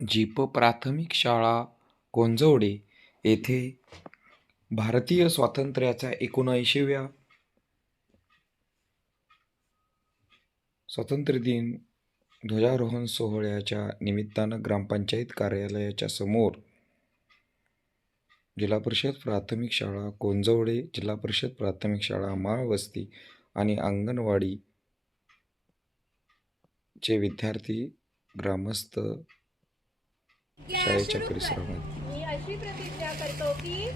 Jeep प्राथमिक शाळा कोंजवडे येथे भारतीय स्वातंत्र्याच्या 79व्या स्वातंत्र्यदिन ध्वजारोहण सोहळ्याच्या निमित्तानं ग्रामपंचायत कार्यालयाच्या समोर जिल्हा परिषद प्राथमिक शाळा कोंजवडे, जिल्हा परिषद प्राथमिक शाळा माळवस्ती आणि अंगणवाडी चे विद्यार्थी ग्रामस्थ शाळेच्या परिसरामध्ये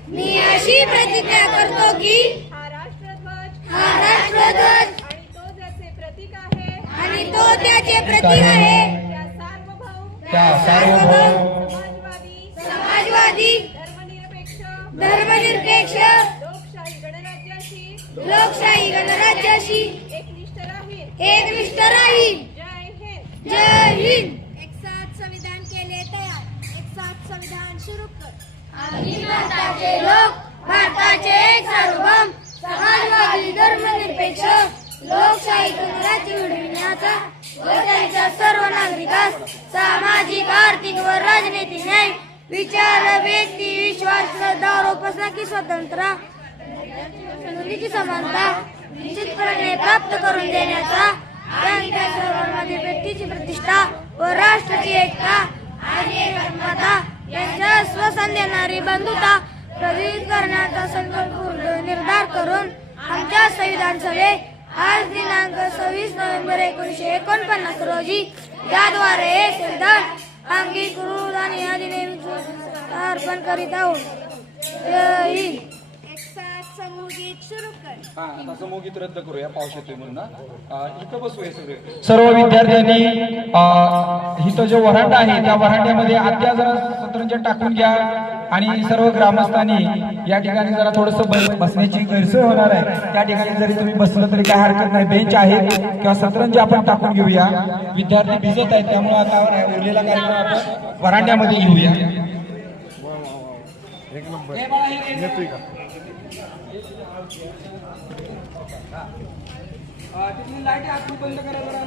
मी अशी प्रतिज्ञा करतो की हा राष्ट्रध्वज आणि तो ज्याचे प्रतीक आहे त्या सार्वभौम समाजवादी धर्मनिरपेक्ष लोकशाही गणराज्याशी एकनिष्ठ राहील. जय हिंद. एक साथ संविधान केले तयार, एक साथ संविधान शुरू कर. आम्ही भारताचे लोक, भारताचे एक सार्वभौम समाजवादी धर्मनिरपेक्ष लोकशाही गणराज्य घडविण्याचा व त्यांच्या सर्व नागरिकांस सामाजिक, आर्थिक व राजनैतिक न्याय, विचार, व्यक्ती, विश्वास, श्रद्धा और उपासना की स्वतंत्रता, संस्कृतीची समानता निश्चितपणे प्राप्त करून देण्याचा, त्यांच्या सर्वांमध्ये व्यक्तीची प्रतिष्ठा व राष्ट्राची एकता आणि एकात्मता यांच्या श्वसन देणारी बंधुता प्रदर्शित करण्याचा संकल्पपूर्ण निर्धार करून आमच्या संविधान सभेत आज दिनांक 26 नोव्हेंबर 1949 रोजी याद्वारे हे संविधान अंगीकृत आणि अधिनियम अर्पण करीत आहोत. जय हिंद. एक साथ समूह गीत शुरू कर. आता समूह गीत रद्द करूया, पाऊस येतोय म्हणून ना. इथं बसूया सगळे. सर्व विद्यार्थ्यांनी इथं जो वरांडा आहे त्या वरांड्यामध्ये आत्या जरा सतरंज टाकून घ्या आणि सर्व ग्रामस्थांनी या ठिकाणी जरा थोडस बसण्याची गैरसोय होणार आहे. त्या ठिकाणी जरी तुम्ही बसलं तरी काय हरकत नाही, बेंच आहे किंवा सतरंज आपण टाकून घेऊया. विद्यार्थी भिजत आहेत त्यामुळे आता उरलेला कार्यक्रम आपण वरांड्यामध्ये घेऊया. तिथली लाईट आतून बंद करा जरा.